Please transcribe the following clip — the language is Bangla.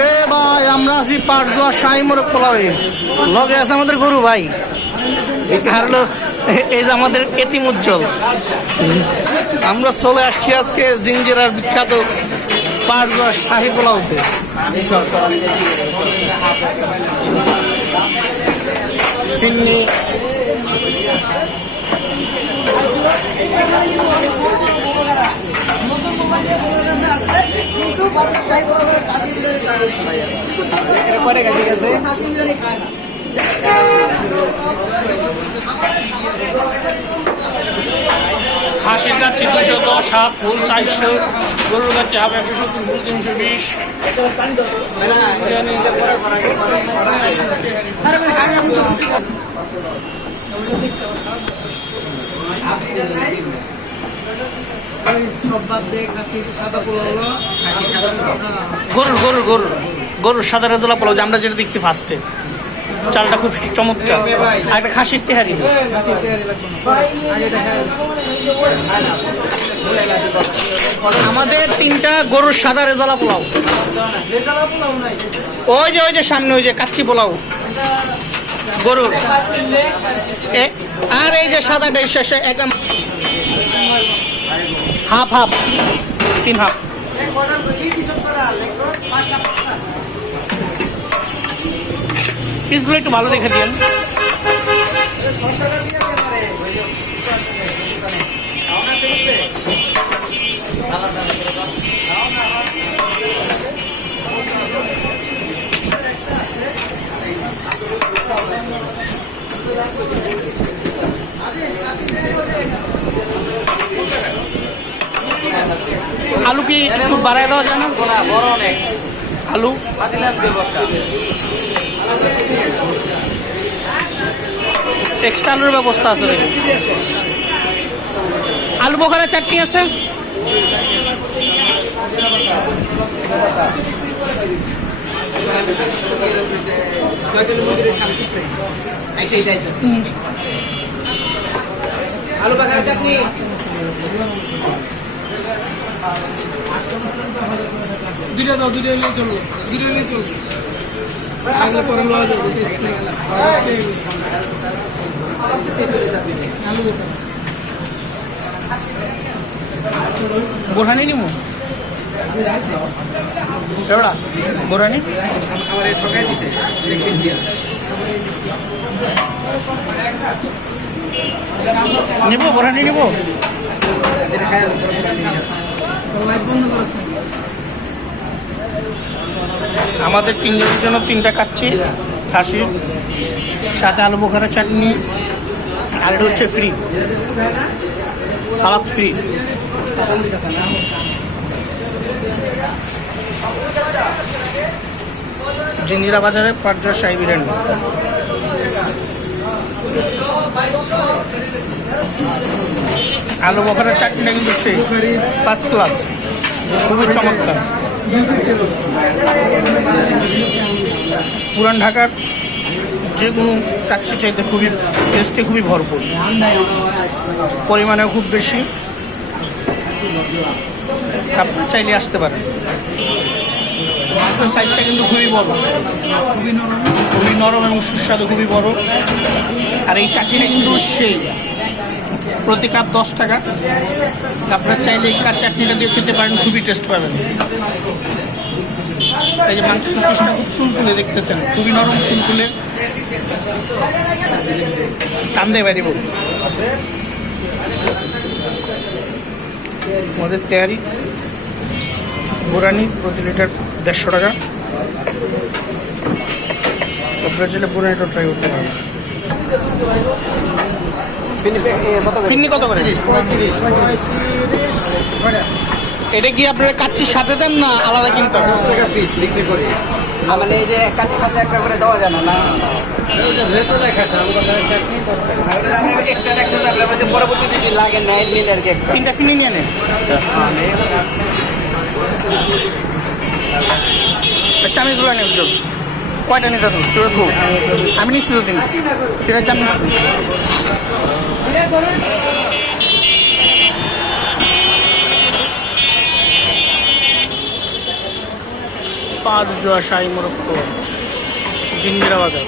রে ভাই, আমরা আছি পাটজোয়া শাহি মোরগ পোলাওয়ে। লগে আছে আমাদের গরু ভাই। আর হলো এই যে আমাদের এতিম উজ্জ্বল। আমরা চলে আসছি আজকে জিঞ্জিরার বিখ্যাত পাটজোয়া শাহি পোলাওতে। চিন্নি এখানে কিন্তু অনেক বড় বড় মোবাইল আসছে নতুন মোবাইল দিয়ে মোবাইল আসছে কিন্তু বাজার সাই বড় বড় খাসি বিরিয়ানি চালু এরপরে গেছে গেছে খাসির কাছে দুশো দশ হাফ ফুল চারশো গরুর কাছে হাফ একশো সত্তর ফুল তিনশো বিশ। গরুর গরুর গরুর। গরুর সাদা রেজলা পোলাও যে আমরা যেটা দেখছি ফার্স্টে চালটা খুব চমৎকার। আর একটা খাসির তেহারি আমাদের তিনটা গরুর সাদা রেজালা পোলাও। ওই যে ওই যে সামনে, ওই যে কাচ্চি পোলাও। গরুর। আর এই যে সাদাটা শেষে একদম হাফ হাফ। তিন হাফ। পিসগুলো একটু ভালো দেখে দিন আলু কি একটু বাড়ায় দেওয়া যায় না? আলু। এক্সট্রা আলুর ব্যবস্থা আছে আলু বোখারা চাটনি আছে? আলু বাগার চাটনি দুইটা দাও, দুইটা নিয়ে চলবো দুইটা নিয়ে পরে বোরহানি নিমু? এবার বোরহানি? নিব বোরহানি নিব আমাদের তিনজনের জন্য তিনটা কাচ্ছি খাসি সাথে আলু বোখারা চাটনি, আর এটা হচ্ছে ফ্রি সালাদ ফ্রি জিন্দিরা বাজারে পাঁচজন শাহি বিরিয়ানি। আলু বোখারা চাটনিটা কিন্তু সেই ফার্স্ট ক্লাস খুবই চমৎকার। পুরান ঢাকার যে কোনো কাচ্চি চাইতে খুবই টেস্টে খুবই ভরপুর। পরিমাণে খুব বেশি। আপনি চাইলে আসতে পারেন। মাংসের সাইজটা কিন্তু খুবই বড়। খুবই নরম খুবই নরম এবং সুস্বাদু, খুবই বড়। আর এই চাটনিটা কিন্তু সেই। প্রতি কাপ দশ টাকা। আপনারা চাইলে এই চাটনিটা দিয়ে খেতে পারেন, খুবই টেস্ট পাবেন। এই যে মাংস পিসটা খুব তুলতুলে দেখতেছেন খুবই নরম তুলতুলে। টান দেয় বাইরে আমাদের তেয়ারি বোরানি প্রতি লিটার দেড়শো টাকা। আপনারা চাইলে বোরানিটা ট্রাই করতে পারেন পিন্নি কত করে? এটা কি আপনারা কাচ্চির সাথে দেন না আলাদা কিনতে? দশ টাকা পিস বিক্রি করি। মানে এই যে একার সাথে একটা করে দেওয়া যায় না না যদি লাগে নেয় নিলে আর কি তিনটা নিয়ে নেন। উজ্জ্বল কয়টা নিতে আসুন তুই খুব আমি নিচ্ছি তো দিন ঠিক আছে পাঁচ জোয়া শাহী পোলাও জিন্দিরা বাজার